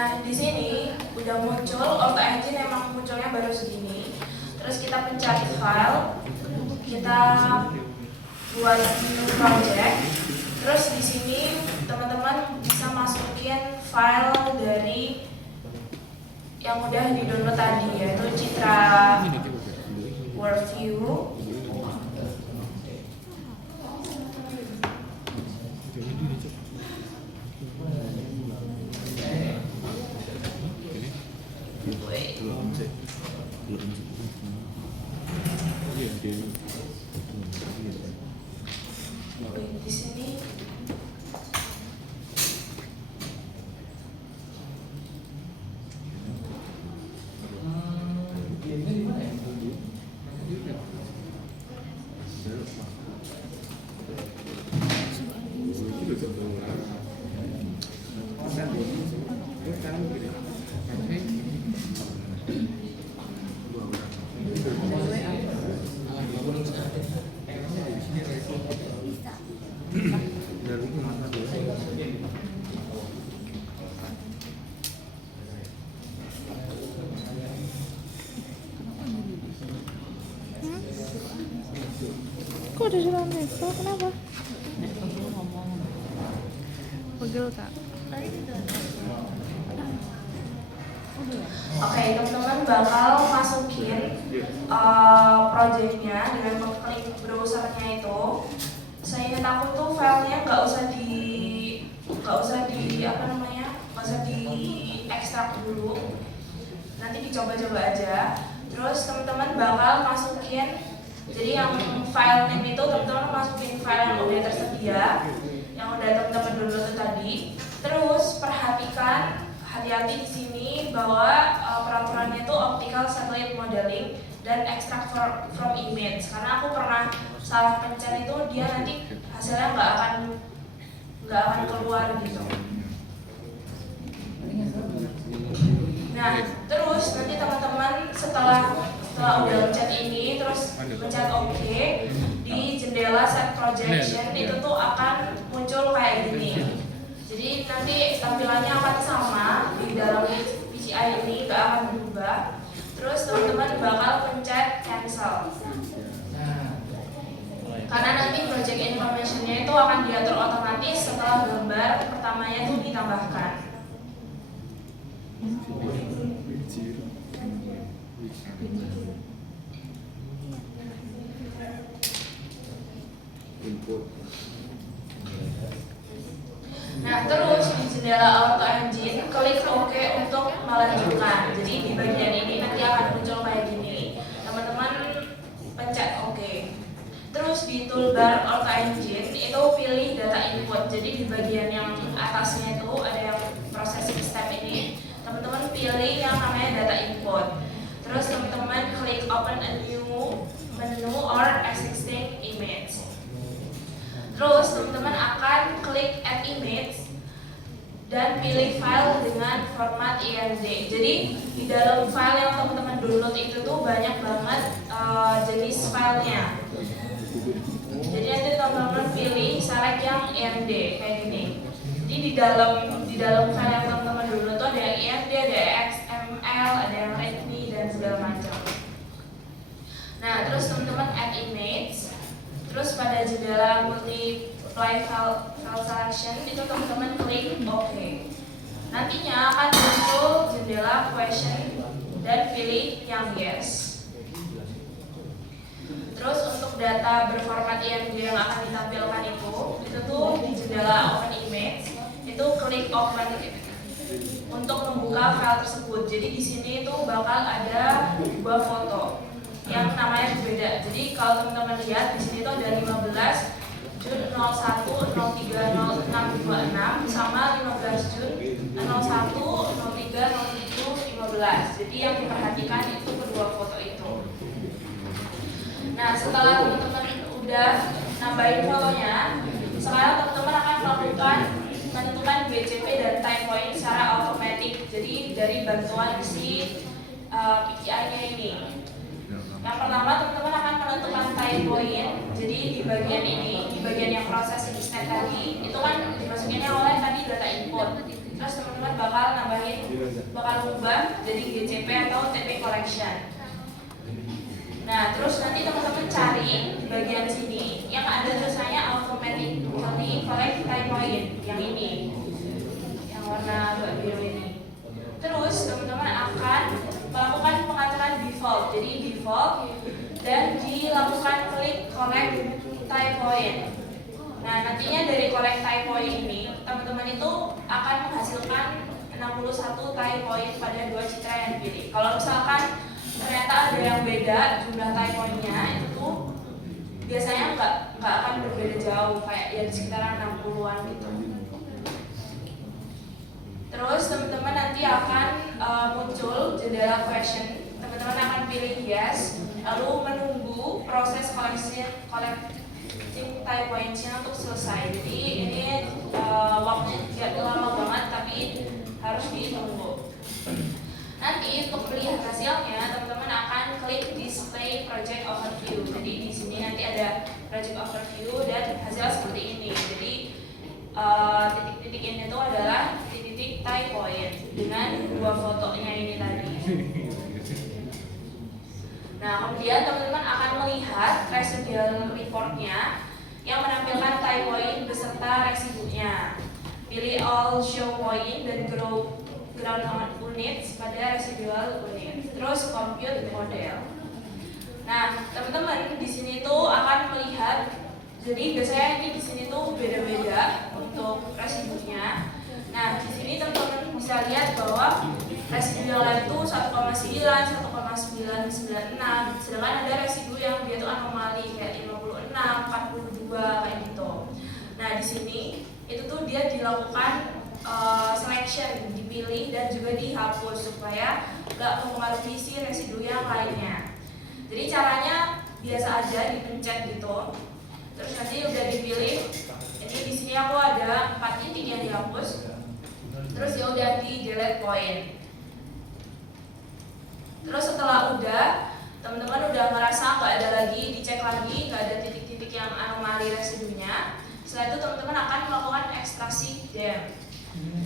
Nah, di sini udah muncul auto engine, emang munculnya baru segini. Terus kita pencet file, kita buat new project. Terus di sini teman-teman bisa masukin file dari yang udah di-download tadi, yaitu Citra Worldview. Di sini kok ada jalan Nevo? Kenapa? Pegel kak. Oke, teman-teman bakal masukin projectnya dengan mengklik browsernya itu. Saya ingat aku tuh filenya nggak usah di ekstrak dulu. Nanti dicoba-coba aja. Terus teman-teman bakal masukin, jadi yang file name itu teman-teman masukin file yang udah tersedia, yang udah teman-teman download tadi. Terus perhatikan, hati-hati di sini bahwa peraturannya itu optical satellite modeling dan extract from image. Karena aku pernah salah pencet itu, dia nanti hasilnya nggak akan keluar gitu. Nah, terus nanti teman-teman setelah udah mencet ini, terus mencet OK, di jendela set projection itu tuh akan muncul kayak gini. Jadi nanti tampilannya akan sama di dalam PCI ini, nggak akan berubah. Terus teman-teman bakal pencet cancel. Karena nanti project information-nya itu akan diatur otomatis setelah gambar pertamanya itu ditambahkan. Nah, terus di jendela auto engine klik OK untuk melanjutkan. Jadi di bagian ini nanti akan muncul kayak gini. Teman-teman pencet OK. Terus di toolbar auto engine itu pilih data input. Jadi di bagian yang atasnya itu ada yang processing step ini. Teman-teman pilih yang namanya data input. Terus teman-teman klik open a new menu or existing image. Terus teman-teman akan klik add image dan pilih file dengan format IND. Jadi di dalam file yang teman-teman download itu tuh banyak banget jenis filenya. Jadi nanti teman-teman pilih select yang IND kayak gini. Jadi di dalam file yang teman-teman download tuh ada yang IND, ada XML, ada yang README dan segala macam. Nah, terus teman-teman add image. Terus pada jendela multiply file selection itu teman-teman klik OK. Nantinya akan muncul jendela question dan pilih yang yes. Terus untuk data berformat ING yang akan ditampilkan itu tuh di jendela open image itu klik open untuk membuka file tersebut. Jadi di sini itu bakal ada dua foto yang namanya berbeda. Jadi kalau teman-teman lihat di sini tuh ada 15 Jun 01 03 06 26 sama 15 Jun 01 03 07 15. Jadi yang diperhatikan itu kedua foto itu. Nah, setelah teman-teman udah nambahin fotonya, sekarang teman-teman akan menentukan BCP dan time point secara otomatis. Jadi dari bantuan si PCI-nya ini. Yang pertama teman-teman akan menentukan time point. Jadi di bagian ini, di bagian yang proses step tadi, itu kan dimasukinnya oleh tadi data input. Terus teman-teman bakal nambahin kita ubah jadi GCP atau TP collection. Nah, terus nanti teman-teman cari di bagian sini yang ada tulisannya automatically collect type point yang ini, yang warna biru ini. Terus teman-teman akan melakukan pengaturan default, jadi default dan dilakukan klik collect type point. Nah, nantinya dari collect type point ini teman-teman itu akan menghasilkan 61 type point pada 2 citra yang dipilih. Kalau misalkan ternyata ada yang beda jumlah type point-nya, itu tuh biasanya nggak akan berbeda jauh, kayak ya di sekitaran 60-an gitu. Terus teman-teman nanti akan muncul jendela question. Teman-teman akan pilih yes, lalu menunggu proses collecting type points-nya untuk selesai. Jadi ini waktunya tidak lama banget, tapi harus ditunggu. Nanti untuk melihat hasilnya, teman-teman akan klik display project overview. Jadi di sini nanti ada project overview dan hasilnya seperti ini. Jadi titik-titik ini tuh adalah titik-titik type point dengan 2 fotonya ini tadi. Nah, kemudian teman-teman akan melihat residual report-nya yang menampilkan type point beserta residunya. Pilih all show point dan ground units pada residual unit. Terus compute model. Nah, teman-teman di sini tuh akan melihat, jadi biasanya ini di sini tuh beda-beda untuk residunya. Nah, di sini teman-teman bisa lihat bahwa residu yang lain itu 1,9, 1,996, sedangkan ada residu yang dia tuh anomali kayak 56, 42 kayak gitu. Nah, di sini itu tuh dia dilakukan selection, dipilih dan juga dihapus supaya nggak mempengaruhi si residu yang lainnya. Jadi caranya biasa aja dipencet gitu. Terus nanti udah dipilih. Ini di sini aku ada 4 titik yang dihapus. Terus ya udah di delete point. Terus setelah udah, teman-teman udah ngerasa nggak ada lagi, dicek lagi nggak ada titik-titik yang anomali residunya. Setelah itu teman-teman akan melakukan ekstraksi DEM.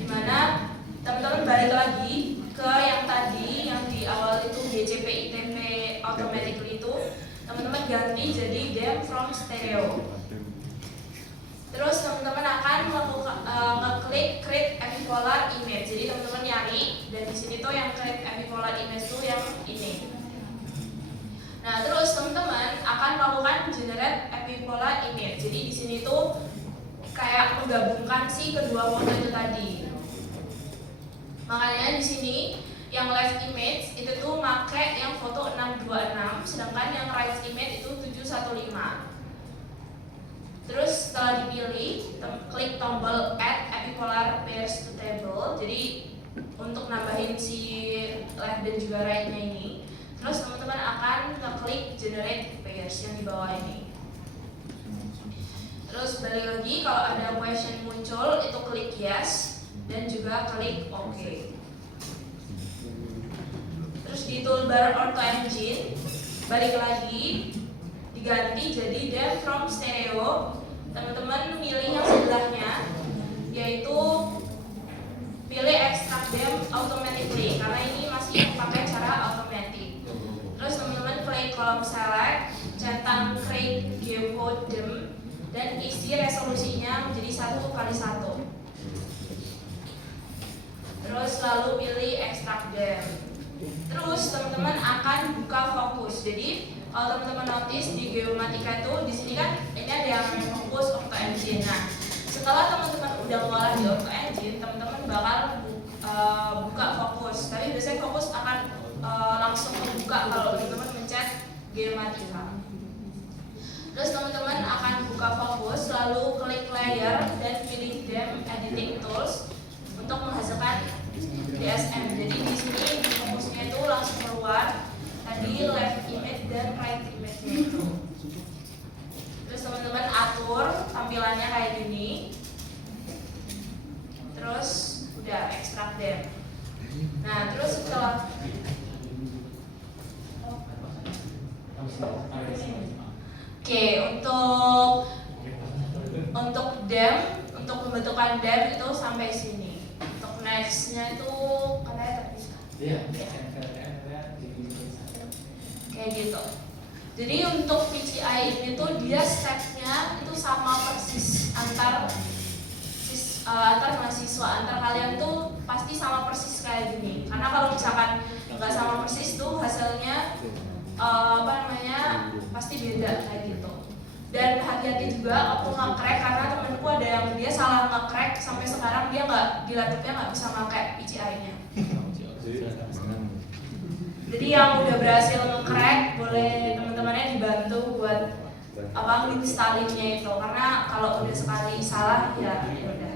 Dimana teman-teman balik lagi ke yang tadi yang di awal itu GCP ITP automatically itu teman-teman ganti jadi DEM from stereo. Terus teman-teman akan melakukan ngeklik create epipolar image. Jadi teman-teman nyari dan di sini tuh yang create epipolar image tuh yang ini. Nah, terus teman-teman akan melakukan generate epipolar image. Jadi di sini tuh kayak menggabungkan si kedua foto itu tadi. Makanya di sini yang left image itu tuh make yang foto 626, sedangkan yang right image itu 715. Terus setelah dipilih, klik tombol add epipolar pairs to table. Jadi untuk nambahin si left dan juga right-nya ini. Terus teman-teman akan klik generate pairs yang di bawah ini. Terus balik lagi, kalau ada question muncul itu klik yes dan juga klik OK. Terus di toolbar Auto Engine balik lagi diganti jadi DEM from stereo. Teman-teman pilih yang sebelahnya, yaitu pilih extract DEM automatically karena ini masih pakai cara automatic. Terus teman-teman klik kolom select, centang create geocode DEM dan isi resolusinya menjadi 1x1. Terus lalu pilih extract DEM. Terus teman-teman akan buka fokus. Jadi kalau teman-teman notice di Geomatika itu di sini kan ini ada yang fokus Auto Engine. Nah, setelah teman-teman udah mengolah di Auto Engine, teman-teman bakal buka fokus. Tapi biasanya fokus akan langsung membuka kalau teman-teman mencet Geomatika. Terus teman-teman akan buka fokus, lalu klik layer dan pilih DEM editing tools untuk menghasilkan DSM. Jadi di sini fokusnya itu langsung keluar tadi left image dan right image-nya itu. Terus teman-teman atur tampilannya kayak gini. Terus udah ekstrak DEM. Nah, terus setelah Oke, untuk DEM, untuk pembentukan DEM itu sampai sini. Untuk next-nya itu katanya tak bisa. Kayak gitu. Jadi untuk PCI ini tuh dia stepnya itu sama persis antar mahasiswa, antar kalian tuh pasti sama persis kayak gini. Karena kalau misalkan nggak sama persis tuh hasilnya pasti beda kayak gitu. Dan hati-hati juga waktu nge-crack, karena temenku ada yang dia salah nge-crack sampai sekarang dia nggak di laptopnya nggak bisa pakai PCI-nya. Jadi yang udah berhasil nge-crack boleh teman-temannya dibantu buat installinnya itu, karena kalau udah sekali salah ya udah.